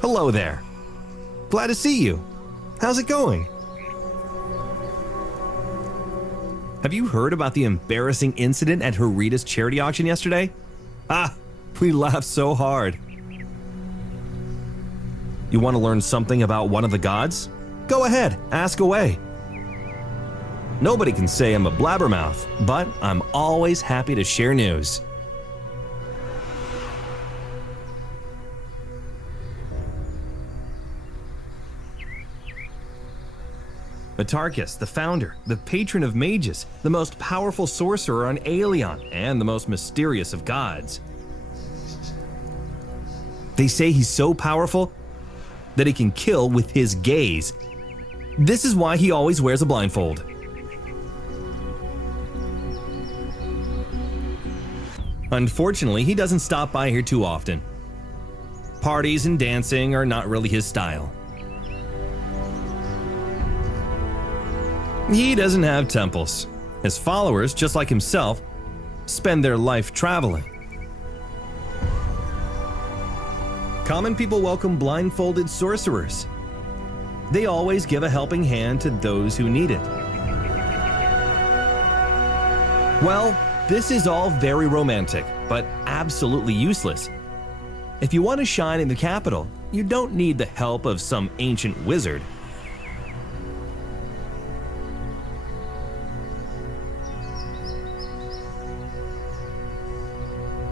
Hello there. Glad to see you. How's it going? Have you heard about the embarrassing incident at Herita's charity auction yesterday? Ah, we laughed so hard. You want to learn something about one of the gods? Go ahead, ask away. Nobody can say I'm a blabbermouth, but I'm always happy to share news. Atarkus, the founder, the patron of mages, the most powerful sorcerer on Aelion, and the most mysterious of gods. They say he's so powerful that he can kill with his gaze. This is why he always wears a blindfold. Unfortunately, he doesn't stop by here too often. Parties and dancing are not really his style. He doesn't have temples. His followers, just like himself, spend their life traveling. Common people welcome blindfolded sorcerers. They always give a helping hand to those who need it. Well, this is all very romantic, but absolutely useless. If you want to shine in the capital, you don't need the help of some ancient wizard.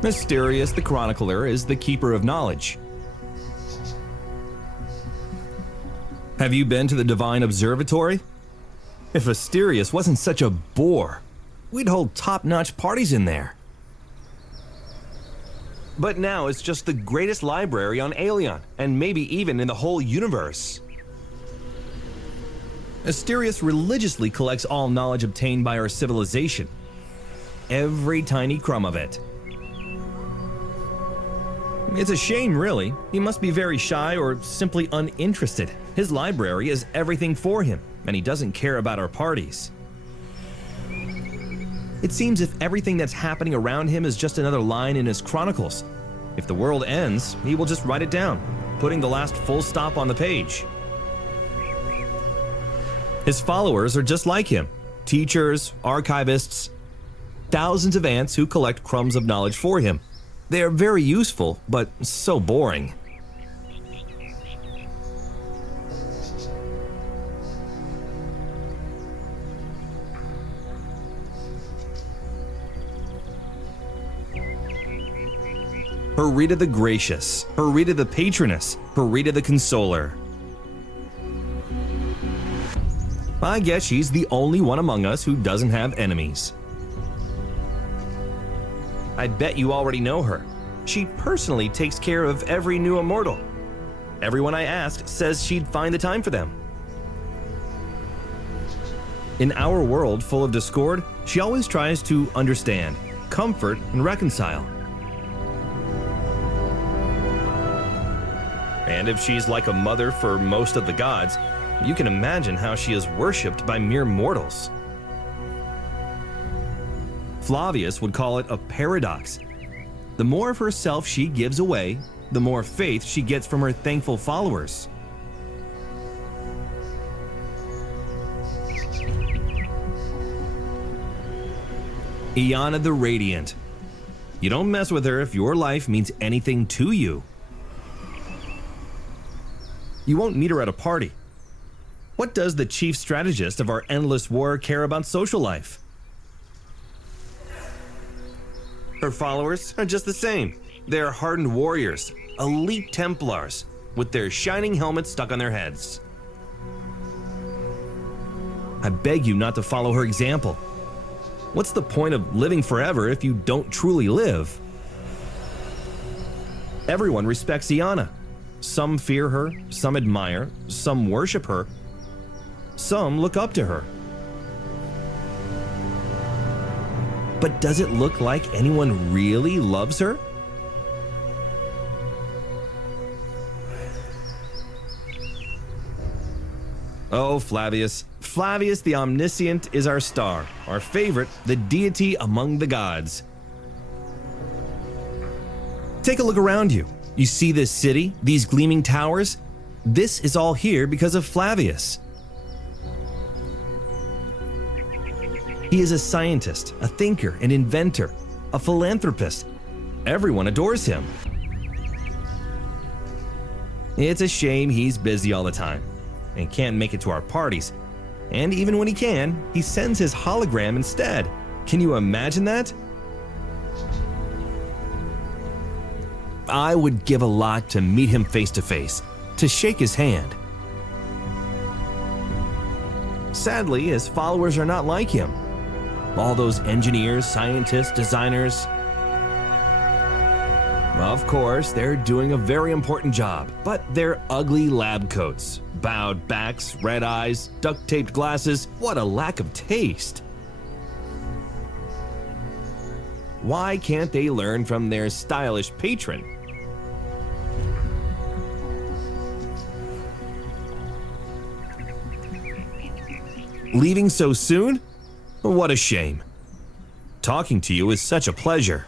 Mysterious the Chronicler is the keeper of knowledge. Have you been to the Divine Observatory? If Asterius wasn't such a bore, we'd hold top-notch parties in there. But now it's just the greatest library on Aelion, and maybe even in the whole universe. Asterius religiously collects all knowledge obtained by our civilization. Every tiny crumb of it. It's a shame, really. He must be very shy or simply uninterested. His library is everything for him, and he doesn't care about our parties. It seems if everything that's happening around him is just another line in his chronicles. If the world ends, he will just write it down, putting the last full stop on the page. His followers are just like him. Teachers, archivists, thousands of ants who collect crumbs of knowledge for him. They are very useful, but so boring. Herita the Gracious, Herita the Patroness, Herita the Consoler. I guess she's the only one among us who doesn't have enemies. I bet you already know her. She personally takes care of every new immortal. Everyone I asked says she'd find the time for them. In our world full of discord, she always tries to understand, comfort, and reconcile. And if she's like a mother for most of the gods, you can imagine how she is worshipped by mere mortals. Flavius would call it a paradox. The more of herself she gives away, the more faith she gets from her thankful followers. Iana the Radiant. You don't mess with her if your life means anything to you. You won't meet her at a party. What does the chief strategist of our endless war care about social life? Her followers are just the same. They're hardened warriors, elite Templars, with their shining helmets stuck on their heads. I beg you not to follow her example. What's the point of living forever if you don't truly live? Everyone respects Iana. Some fear her, some admire, some worship her, some look up to her. But does it look like anyone really loves her? Oh, Flavius. Flavius the Omniscient is our star, our favorite, the deity among the gods. Take a look around you. You see this city, these gleaming towers? This is all here because of Flavius. He is a scientist, a thinker, an inventor, a philanthropist. Everyone adores him. It's a shame he's busy all the time and can't make it to our parties. And even when he can, he sends his hologram instead. Can you imagine that? I would give a lot to meet him face to face, to shake his hand. Sadly, his followers are not like him. All those engineers, scientists, designers. Of course, they're doing a very important job, but their ugly lab coats, bowed backs, red eyes, duct-taped glasses, what a lack of taste. Why can't they learn from their stylish patron? Leaving so soon? What a shame. Talking to you is such a pleasure.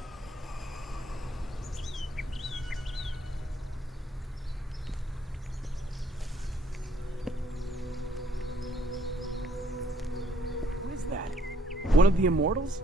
Who is that? One of the immortals?